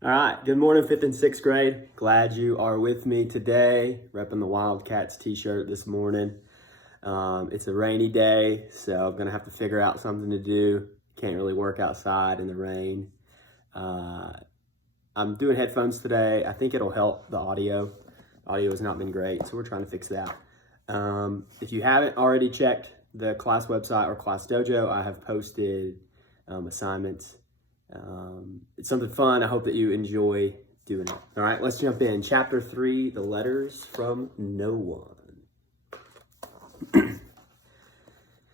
All right, good morning, 5th and 6th grade. Glad you are with me today. Repping the Wildcats t-shirt this morning. It's a rainy day, so I'm going to have to figure out something to do. Can't really work outside in the rain. I'm doing headphones today. I think it'll help the audio. Audio has not been great, so we're trying to fix that. If you haven't already checked the class website or class dojo, I have posted assignments. It's something fun. I hope that you enjoy doing it. All right, let's jump in. Chapter 3, the letters from no one.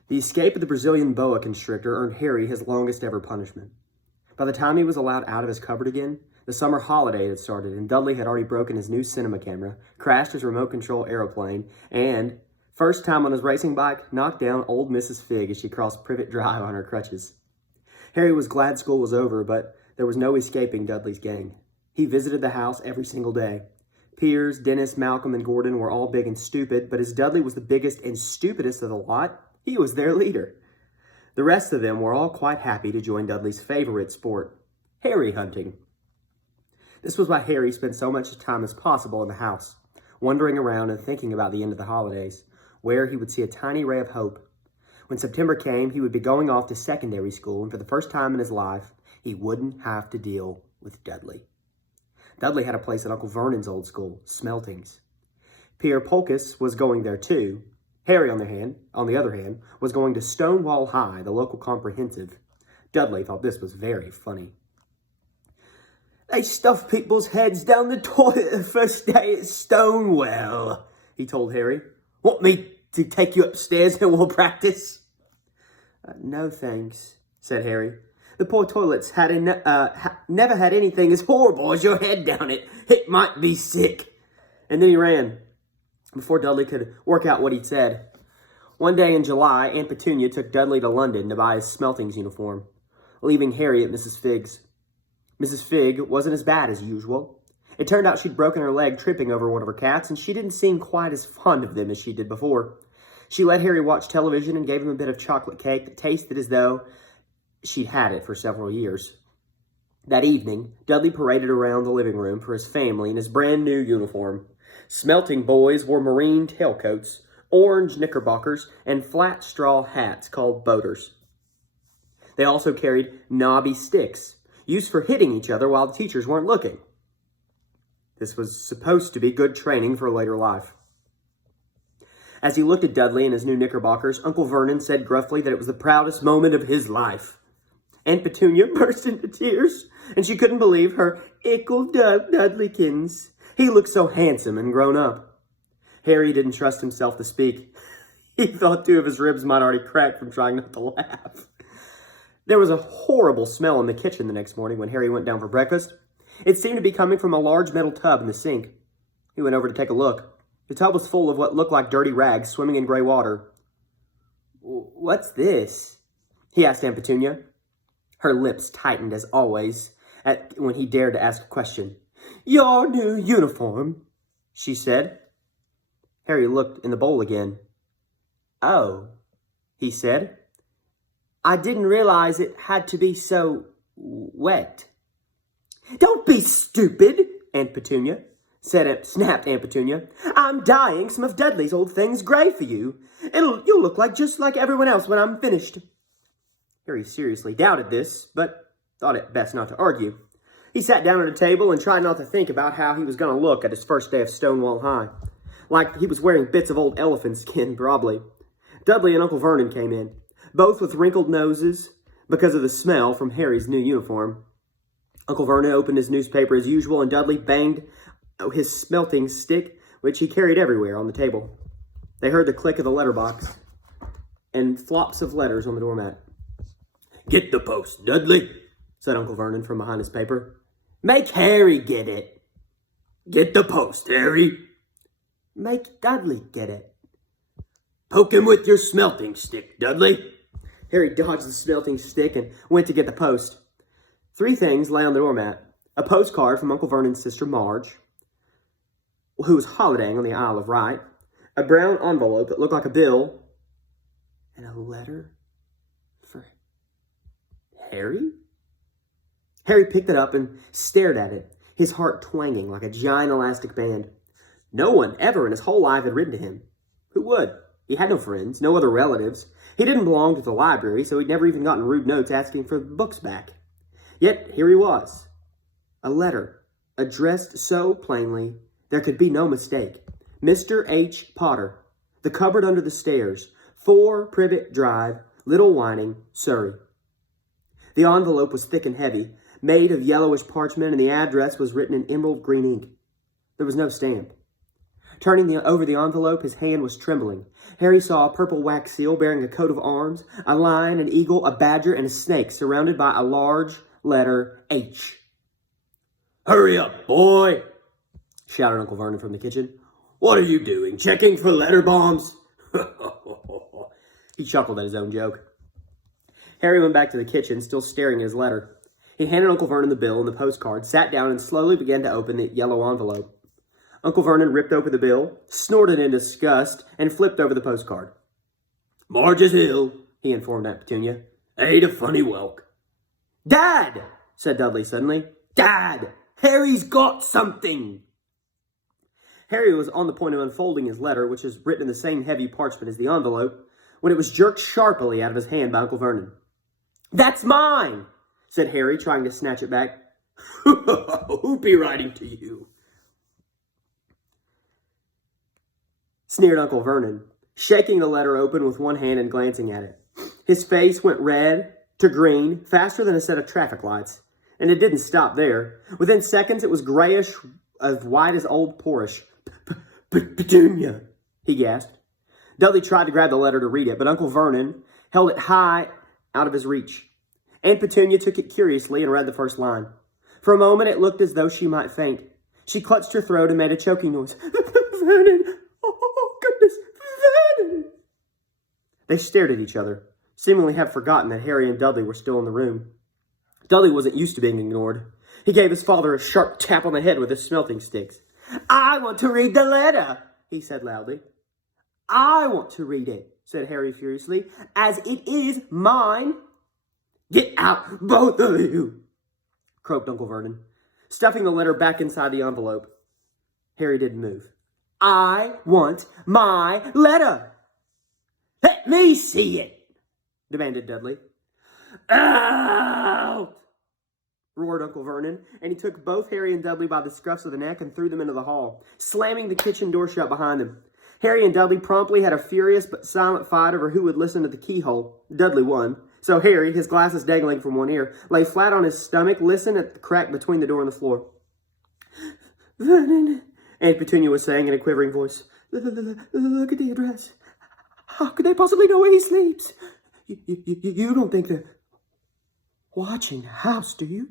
The escape of the Brazilian boa constrictor earned Harry his longest ever punishment. By the time he was allowed out of his cupboard again, the summer holiday had started, and Dudley had already broken his new cinema camera, crashed his remote control aeroplane, and, first time on his racing bike, knocked down old Mrs. Figg as she crossed Privet Drive on her crutches. Harry was glad school was over, but there was no escaping Dudley's gang. He visited the house every single day. Piers, Dennis, Malcolm, and Gordon were all big and stupid, but as Dudley was the biggest and stupidest of the lot, he was their leader. The rest of them were all quite happy to join Dudley's favorite sport, Harry hunting. This was why Harry spent so much time as possible in the house, wandering around and thinking about the end of the holidays, where he would see a tiny ray of hope. When September came, he would be going off to secondary school, and for the first time in his life, he wouldn't have to deal with Dudley. Dudley had a place at Uncle Vernon's old school, Smeltings. Pierre Polkus was going there too. Harry, on the other hand, was going to Stonewall High, the local comprehensive. Dudley thought this was very funny. "They stuff people's heads down the toilet the first day at Stonewall," he told Harry. "Want me to take you upstairs and we'll practice?" No, thanks," said Harry. "The poor toilets never had anything as horrible as your head down it. It might be sick." And then he ran, before Dudley could work out what he'd said. One day in July, Aunt Petunia took Dudley to London to buy his Smeltings uniform, leaving Harry at Mrs. Figg's. Mrs. Figg wasn't as bad as usual. It turned out she'd broken her leg tripping over one of her cats, and she didn't seem quite as fond of them as she did before. She let Harry watch television and gave him a bit of chocolate cake that tasted as though she'd had it for several years. That evening, Dudley paraded around the living room for his family in his brand new uniform. Smelting boys wore marine tailcoats, orange knickerbockers, and flat straw hats called boaters. They also carried knobby sticks, used for hitting each other while the teachers weren't looking. This was supposed to be good training for later life. As he looked at Dudley in his new knickerbockers, Uncle Vernon said gruffly that it was the proudest moment of his life. Aunt Petunia burst into tears, and she couldn't believe her ickle Dudleykins. He looked so handsome and grown up. Harry didn't trust himself to speak. He thought 2 of his ribs might already crack from trying not to laugh. There was a horrible smell in the kitchen the next morning when Harry went down for breakfast. It seemed to be coming from a large metal tub in the sink. He went over to take a look. The tub was full of what looked like dirty rags swimming in gray water. "What's this?" he asked Aunt Petunia. Her lips tightened as always when he dared to ask a question. "Your new uniform," she said. Harry looked in the bowl again. "Oh," he said. "I didn't realize it had to be so wet." "Don't be stupid, Aunt Petunia," snapped Aunt Petunia. "I'm dyeing some of Dudley's old things gray for you. You'll look just like everyone else when I'm finished." Harry seriously doubted this, but thought it best not to argue. He sat down at a table and tried not to think about how he was going to look at his first day of Stonewall High. Like he was wearing bits of old elephant skin, probably. Dudley and Uncle Vernon came in, both with wrinkled noses because of the smell from Harry's new uniform. Uncle Vernon opened his newspaper as usual, and Dudley banged his smelting stick, which he carried everywhere, on the table. They heard the click of the letterbox and flops of letters on the doormat. "Get the post, Dudley," said Uncle Vernon from behind his paper. "Make Harry get it." "Get the post, Harry." "Make Dudley get it." "Poke him with your smelting stick, Dudley." Harry dodged the smelting stick and went to get the post. 3 things lay on the doormat. A postcard from Uncle Vernon's sister Marge, who was holidaying on the Isle of Wight, a brown envelope that looked like a bill, and a letter for Harry? Harry picked it up and stared at it, his heart twanging like a giant elastic band. No one ever in his whole life had written to him. Who would? He had no friends, no other relatives. He didn't belong to the library, so he'd never even gotten rude notes asking for the books back. Yet here he was. A letter, addressed so plainly there could be no mistake. Mr. H. Potter, The Cupboard Under the Stairs, 4 Privet Drive, Little Whining, Surrey. The envelope was thick and heavy, made of yellowish parchment, and the address was written in emerald green ink. There was no stamp. Turning over the envelope, his hand was trembling. Harry saw a purple wax seal bearing a coat of arms, a lion, an eagle, a badger, and a snake surrounded by a large letter H. "Hurry up, boy!" shouted Uncle Vernon from the kitchen. "What are you doing? Checking for letter bombs?" He chuckled at his own joke. Harry went back to the kitchen, still staring at his letter. He handed Uncle Vernon the bill and the postcard, sat down, and slowly began to open the yellow envelope. Uncle Vernon ripped open the bill, snorted in disgust, and flipped over the postcard. "Marge is ill," he informed Aunt Petunia. "Ate a funny whelk." "Dad!" said Dudley suddenly. "Dad! Harry's got something!" Harry was on the point of unfolding his letter, which was written in the same heavy parchment as the envelope, when it was jerked sharply out of his hand by Uncle Vernon. "That's mine!" said Harry, trying to snatch it back. "Who'd be writing to you?" sneered Uncle Vernon, shaking the letter open with one hand and glancing at it. His face went red to green faster than a set of traffic lights, and it didn't stop there. Within seconds, it was grayish, as white as old porridge. "Petunia," he gasped. Dudley tried to grab the letter to read it, but Uncle Vernon held it high out of his reach. Aunt Petunia took it curiously and read the first line. For a moment, it looked as though she might faint. She clutched her throat and made a choking noise. "Vernon! Oh, goodness! Vernon!" They stared at each other, seemingly have forgotten that Harry and Dudley were still in the room. Dudley wasn't used to being ignored. He gave his father a sharp tap on the head with his smelting sticks. "I want to read the letter," he said loudly. "I want to read it," said Harry furiously, "as it is mine." "Get out, both of you!" croaked Uncle Vernon, stuffing the letter back inside the envelope. Harry didn't move. "I want my letter." "Let me see it," demanded Dudley. "Out!" roared Uncle Vernon, and he took both Harry and Dudley by the scruffs of the neck and threw them into the hall, slamming the kitchen door shut behind them. Harry and Dudley promptly had a furious but silent fight over who would listen to the keyhole. Dudley won. So Harry, his glasses dangling from one ear, lay flat on his stomach, listening at the crack between the door and the floor. "Vernon," Aunt Petunia was saying in a quivering voice, "look at the address. How could they possibly know where he sleeps? You don't think they're watching the house, do you?"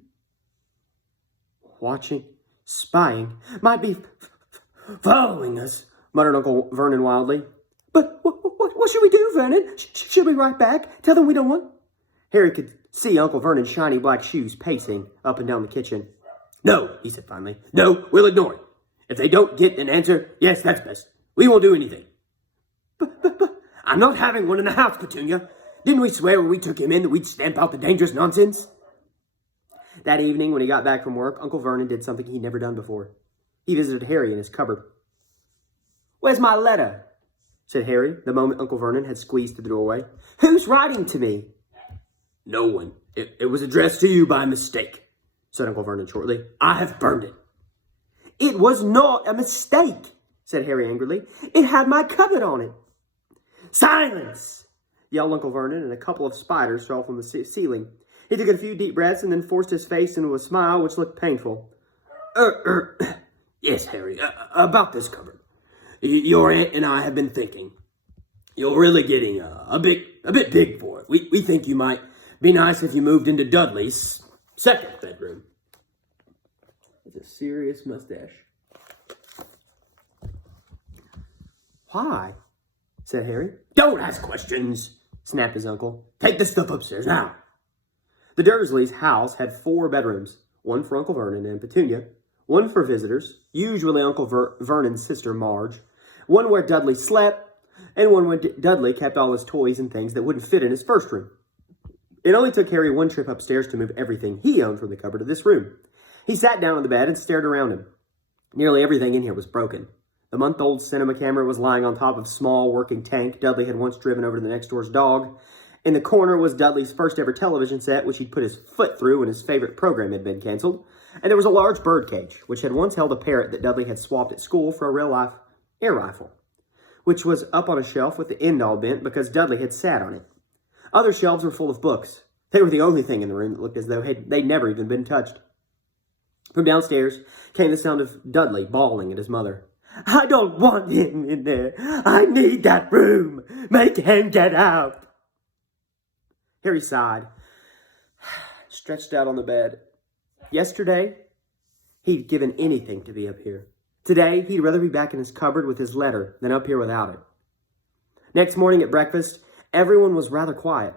"Watching? Spying? Might be "Following us," muttered Uncle Vernon wildly. "But what should we do, Vernon? Should we write back? Tell them we don't want..." Harry could see Uncle Vernon's shiny black shoes pacing up and down the kitchen. "No," he said finally. "No, we'll ignore it. If they don't get an answer, yes, that's best. We won't do anything." But "I'm not having one in the house, Petunia. Didn't we swear when we took him in that we'd stamp out the dangerous nonsense?" That evening, when he got back from work, Uncle Vernon did something he'd never done before. He visited Harry in his cupboard. "Where's my letter?" said Harry, the moment Uncle Vernon had squeezed through the doorway. "Who's writing to me?" "No one. It was addressed to you by mistake," said Uncle Vernon shortly. "I have burned it." "It was not a mistake," said Harry angrily. "It had my cupboard on it." "Silence!" yelled Uncle Vernon, and a couple of spiders fell from the ceiling. He took a few deep breaths and then forced his face into a smile which looked painful. Yes, Harry, about this cupboard. Your aunt and I have been thinking. You're really getting a bit big for it. We think you might be nice if you moved into Dudley's second bedroom." With a serious mustache. "Why?" said Harry. "Don't ask questions," snapped his uncle. "Take the stuff upstairs now." The Dursleys' house had 4 bedrooms, one for Uncle Vernon and Petunia, one for visitors, usually Uncle Vernon's sister Marge, one where Dudley slept, and one where Dudley kept all his toys and things that wouldn't fit in his first room. It only took Harry one trip upstairs to move everything he owned from the cupboard to this room. He sat down on the bed and stared around him. Nearly everything in here was broken. The month-old cinema camera was lying on top of a small working tank Dudley had once driven over to the next door's dog. In the corner was Dudley's first ever television set, which he'd put his foot through when his favorite program had been canceled. And there was a large bird cage, which had once held a parrot that Dudley had swapped at school for a real-life air rifle, which was up on a shelf with the end all bent because Dudley had sat on it. Other shelves were full of books. They were the only thing in the room that looked as though they'd never even been touched. From downstairs came the sound of Dudley bawling at his mother. "I don't want him in there. I need that room. Make him get out." Harry sighed, stretched out on the bed. Yesterday, he'd given anything to be up here. Today, he'd rather be back in his cupboard with his letter than up here without it. Next morning at breakfast, everyone was rather quiet.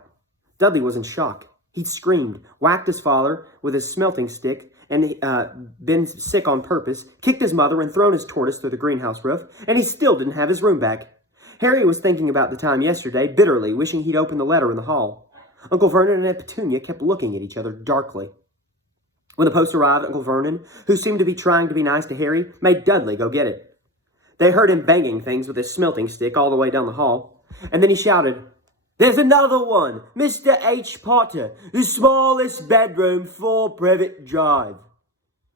Dudley was in shock. He'd screamed, whacked his father with his smelting stick, and been sick on purpose, kicked his mother, and thrown his tortoise through the greenhouse roof, and he still didn't have his room back. Harry was thinking about the time yesterday, bitterly, wishing he'd opened the letter in the hall. Uncle Vernon and Aunt Petunia kept looking at each other darkly. When the post arrived, Uncle Vernon, who seemed to be trying to be nice to Harry, made Dudley go get it. They heard him banging things with his smelting stick all the way down the hall, and then he shouted, "There's another one! Mr. H. Potter, the smallest bedroom, 4 Privet Drive."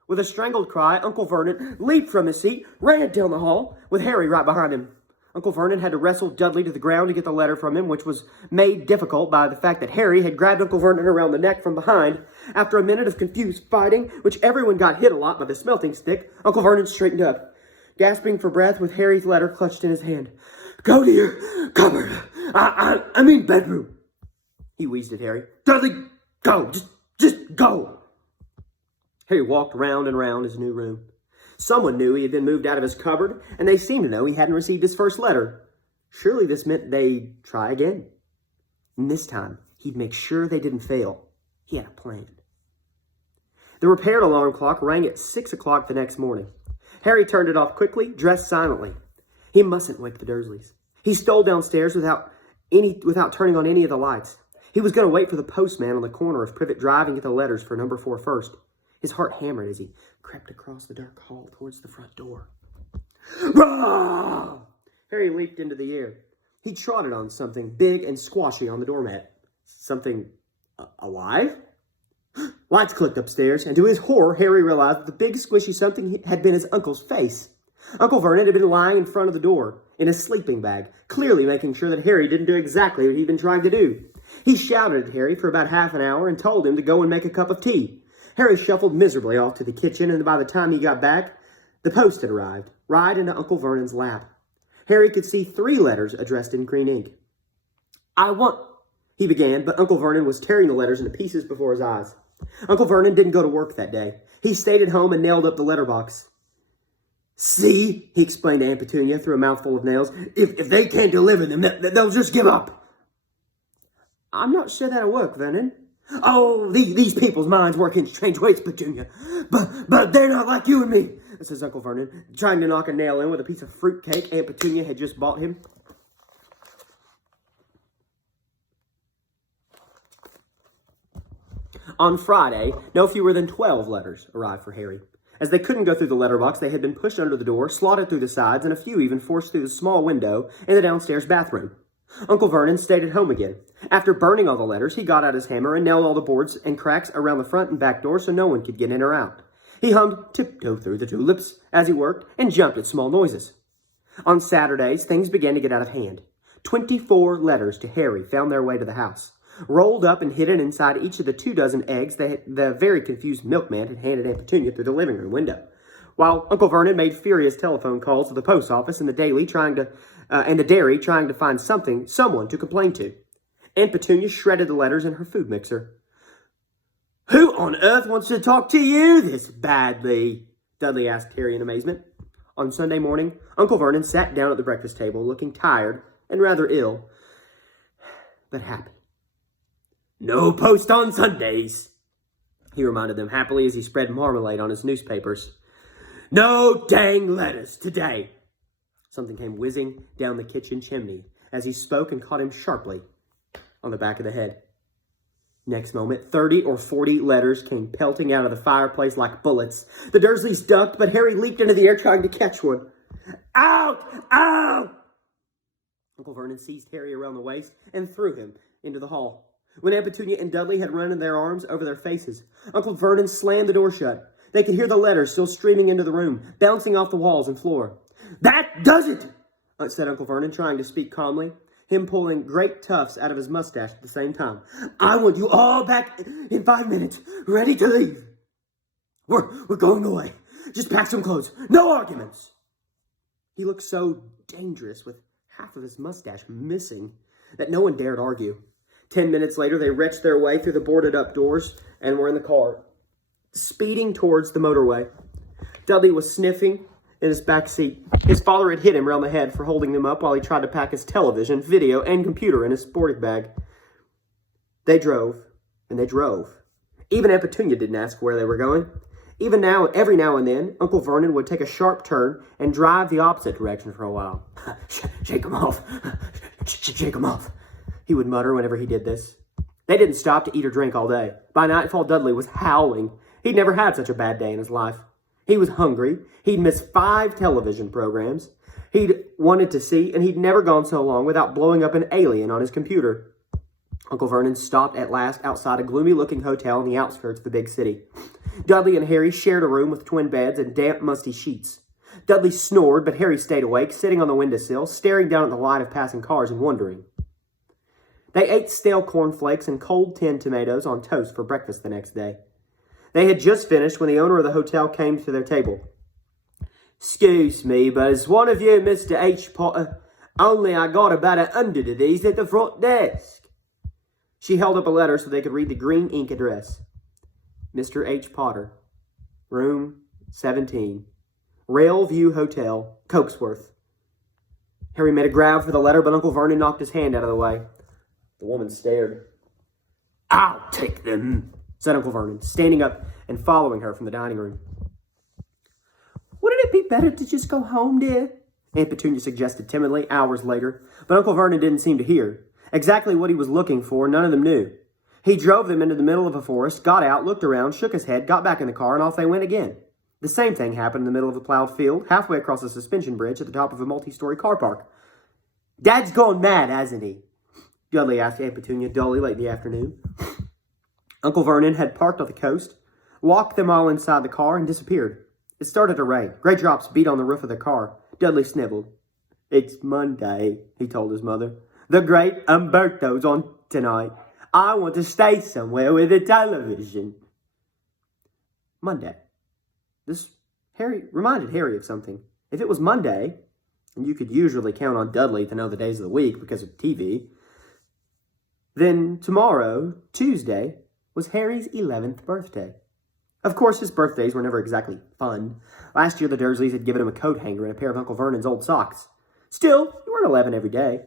With a strangled cry, Uncle Vernon leaped from his seat, ran down the hall, with Harry right behind him. Uncle Vernon had to wrestle Dudley to the ground to get the letter from him, which was made difficult by the fact that Harry had grabbed Uncle Vernon around the neck from behind. After a minute of confused fighting, which everyone got hit a lot by the smelting stick, Uncle Vernon straightened up, gasping for breath with Harry's letter clutched in his hand. "Go to your cupboard. I mean bedroom," he wheezed at Harry. "Dudley, go. Just go." Harry walked round and round his new room. Someone knew he had been moved out of his cupboard, and they seemed to know he hadn't received his first letter. Surely this meant they'd try again. And this time, he'd make sure they didn't fail. He had a plan. The repaired alarm clock rang at 6 o'clock the next morning. Harry turned it off quickly, dressed silently. He mustn't wake the Dursleys. He stole downstairs without turning on any of the lights. He was going to wait for the postman on the corner of Privet Drive and get the letters for number 4 first. His heart hammered as he crept across the dark hall towards the front door. Rah! Harry leaped into the air. He trotted on something big and squashy on the doormat. Something alive? Lights clicked upstairs, and to his horror, Harry realized that the big squishy something had been his uncle's face. Uncle Vernon had been lying in front of the door, in a sleeping bag, clearly making sure that Harry didn't do exactly what he'd been trying to do. He shouted at Harry for about half an hour and told him to go and make a cup of tea. Harry shuffled miserably off to the kitchen, and by the time he got back, the post had arrived, right into Uncle Vernon's lap. Harry could see 3 letters addressed in green ink. "I want," he began, but Uncle Vernon was tearing the letters into pieces before his eyes. Uncle Vernon didn't go to work that day. He stayed at home and nailed up the letterbox. "See," he explained to Aunt Petunia through a mouthful of nails, if they can't deliver them, they'll just give up." "I'm not sure that'll work, Vernon." "Oh, these people's minds work in strange ways, Petunia. But they're not like you and me," says Uncle Vernon, trying to knock a nail in with a piece of fruit cake Aunt Petunia had just bought him. On Friday, no fewer than 12 letters arrived for Harry. As they couldn't go through the letterbox, they had been pushed under the door, slotted through the sides, and a few even forced through the small window in the downstairs bathroom. Uncle Vernon stayed at home again. After burning all the letters, he got out his hammer and nailed all the boards and cracks around the front and back door so no one could get in or out. He hummed "Tiptoe Through the Tulips" as he worked and jumped at small noises. On Saturdays, things began to get out of hand. 24 letters to Harry found their way to the house. Rolled up and hidden inside each of the 24 eggs that the very confused milkman had handed Aunt Petunia through the living room window. While Uncle Vernon made furious telephone calls to the post office and the dairy trying to find someone to complain to. Aunt Petunia shredded the letters in her food mixer. "Who on earth wants to talk to you this badly?" Dudley asked Harry in amazement. On Sunday morning, Uncle Vernon sat down at the breakfast table, looking tired and rather ill, but happy. "No post on Sundays," he reminded them happily as he spread marmalade on his newspapers. "No dang letters today." Something came whizzing down the kitchen chimney as he spoke and caught him sharply on the back of the head. Next moment, 30 or 40 letters came pelting out of the fireplace like bullets. The Dursleys ducked, but Harry leaped into the air trying to catch one. Out! Out! Uncle Vernon seized Harry around the waist and threw him into the hall. When Aunt Petunia and Dudley had run their arms over their faces, Uncle Vernon slammed the door shut. They could hear the letters still streaming into the room, bouncing off the walls and floor. "That does it!" said Uncle Vernon, trying to speak calmly, him pulling great tufts out of his mustache at the same time. "I want you all back in 5 minutes, ready to leave. We're going away. Just pack some clothes. No arguments." He looked so dangerous, with half of his mustache missing, that no one dared argue. 10 minutes later, they wrenched their way through the boarded-up doors and were in the car, speeding towards the motorway. Dudley was sniffing in his back seat. His father had hit him round the head for holding him up while he tried to pack his television, video, and computer in his sporting bag. They drove, and they drove. Even Aunt Petunia didn't ask where they were going. Even now, every now and then, Uncle Vernon would take a sharp turn and drive the opposite direction for a while. "Shake 'em off. Shake 'em off," he would mutter whenever he did this. They didn't stop to eat or drink all day. By nightfall, Dudley was howling. He'd never had such a bad day in his life. He was hungry. He'd missed 5 television programs he'd wanted to see, and he'd never gone so long without blowing up an alien on his computer. Uncle Vernon stopped at last outside a gloomy-looking hotel in the outskirts of the big city. Dudley and Harry shared a room with twin beds and damp, musty sheets. Dudley snored, but Harry stayed awake, sitting on the windowsill, staring down at the light of passing cars and wondering. They ate stale cornflakes and cold tinned tomatoes on toast for breakfast the next day. They had just finished when the owner of the hotel came to their table. "Excuse me, but is one of you Mr. H. Potter? Only I got about 100 of these at the front desk." She held up a letter so they could read the green ink address. Mr. H. Potter, room 17, Railview Hotel, Cokesworth. Harry made a grab for the letter, but Uncle Vernon knocked his hand out of the way. The woman stared. "I'll take them," said Uncle Vernon, standing up and following her from the dining room. "Wouldn't it be better to just go home, dear?" Aunt Petunia suggested timidly, hours later, but Uncle Vernon didn't seem to hear. Exactly what he was looking for, none of them knew. He drove them into the middle of a forest, got out, looked around, shook his head, got back in the car, and off they went again. The same thing happened in the middle of a plowed field, halfway across a suspension bridge at the top of a multi-story car park. "Dad's gone mad, hasn't he?" Dudley asked Aunt Petunia dully late in the afternoon. Uncle Vernon had parked on the coast, locked them all inside the car, and disappeared. It started to rain. Great drops beat on the roof of the car. Dudley sniveled. "It's Monday," he told his mother. "The great Umberto's on tonight. I want to stay somewhere with a television." Monday. This reminded Harry of something. If it was Monday, and you could usually count on Dudley to know the days of the week because of TV, then tomorrow, Tuesday, was Harry's 11th birthday. Of course, his birthdays were never exactly fun. Last year, the Dursleys had given him a coat hanger and a pair of Uncle Vernon's old socks. Still, you weren't 11 every day.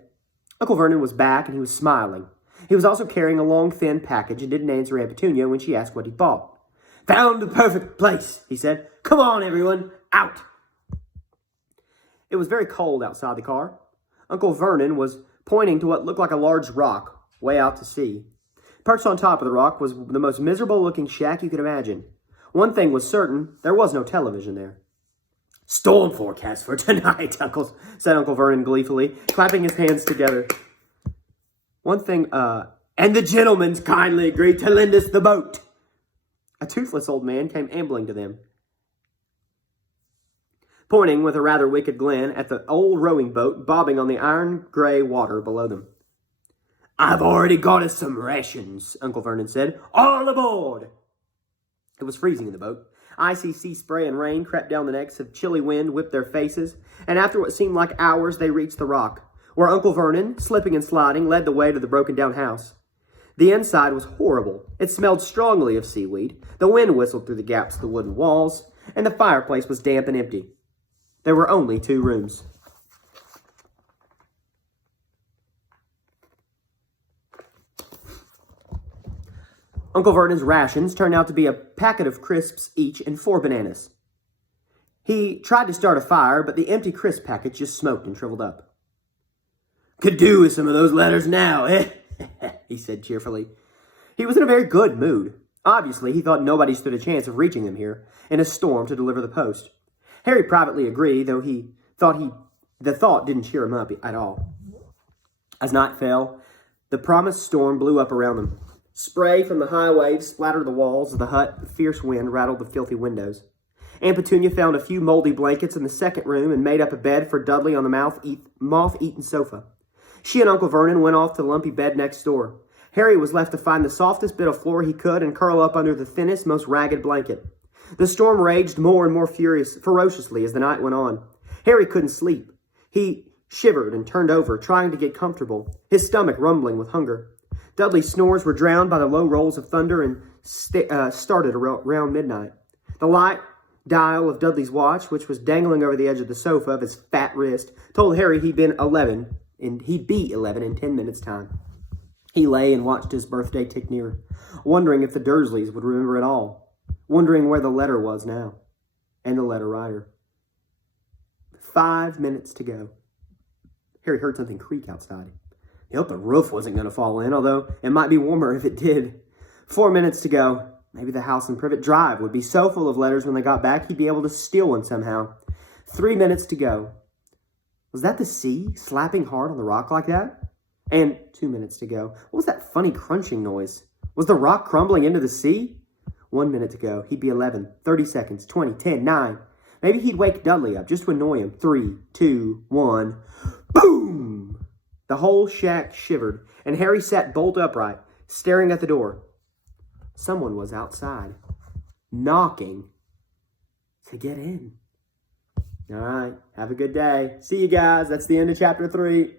Uncle Vernon was back, and he was smiling. He was also carrying a long, thin package and didn't answer Aunt Petunia when she asked what he bought. "Found the perfect place," he said. "Come on, everyone, out!" It was very cold outside the car. Uncle Vernon was pointing to what looked like a large rock way out to sea. Perched on top of the rock was the most miserable-looking shack you could imagine. One thing was certain, there was no television there. "Storm forecast for tonight, said Uncle Vernon gleefully, clapping his hands together. And the gentlemen's kindly agreed to lend us the boat." A toothless old man came ambling to them, pointing with a rather wicked grin at the old rowing boat bobbing on the iron-gray water below them. "I've already got us some rations," Uncle Vernon said. "All aboard!" It was freezing in the boat. Icy sea spray and rain crept down the necks, a chilly wind whipped their faces, and after what seemed like hours, they reached the rock, where Uncle Vernon, slipping and sliding, led the way to the broken-down house. The inside was horrible. It smelled strongly of seaweed, the wind whistled through the gaps of the wooden walls, and the fireplace was damp and empty. There were only 2 rooms. Uncle Vernon's rations turned out to be a packet of crisps each and 4 bananas. He tried to start a fire, but the empty crisp packet just smoked and shriveled up. "Could do with some of those letters now, eh?" he said cheerfully. He was in a very good mood. Obviously, he thought nobody stood a chance of reaching them here in a storm to deliver the post. Harry privately agreed, though the thought didn't cheer him up at all. As night fell, the promised storm blew up around them. Spray from the high waves splattered the walls of the hut. The fierce wind rattled the filthy windows. Aunt Petunia found a few moldy blankets in the second room and made up a bed for Dudley on the moth-eaten sofa. She and Uncle Vernon went off to the lumpy bed next door. Harry was left to find the softest bit of floor he could and curl up under the thinnest, most ragged blanket. The storm raged more and more ferociously as the night went on. Harry couldn't sleep. He shivered and turned over, trying to get comfortable, his stomach rumbling with hunger. Dudley's snores were drowned by the low rolls of thunder and started around midnight. The light dial of Dudley's watch, which was dangling over the edge of the sofa of his fat wrist, told Harry he'd be 11 in 10 minutes' time. He lay and watched his birthday tick nearer, wondering if the Dursleys would remember it all, wondering where the letter was now, and the letter writer. 5 minutes to go. Harry heard something creak outside. He hoped the roof wasn't going to fall in, although it might be warmer if it did. 4 minutes to go. Maybe the house in Privet Drive would be so full of letters when they got back he'd be able to steal one somehow. 3 minutes to go. Was that the sea slapping hard on the rock like that? And 2 minutes to go. What was that funny crunching noise? Was the rock crumbling into the sea? 1 minute to go. He'd be 11. 30 seconds. 20. 10. 9. Maybe he'd wake Dudley up just to annoy him. 3, 2, 1. Boom! The whole shack shivered, and Harry sat bolt upright, staring at the door. Someone was outside, knocking to get in. All right, have a good day. See you guys. That's the end of chapter 3.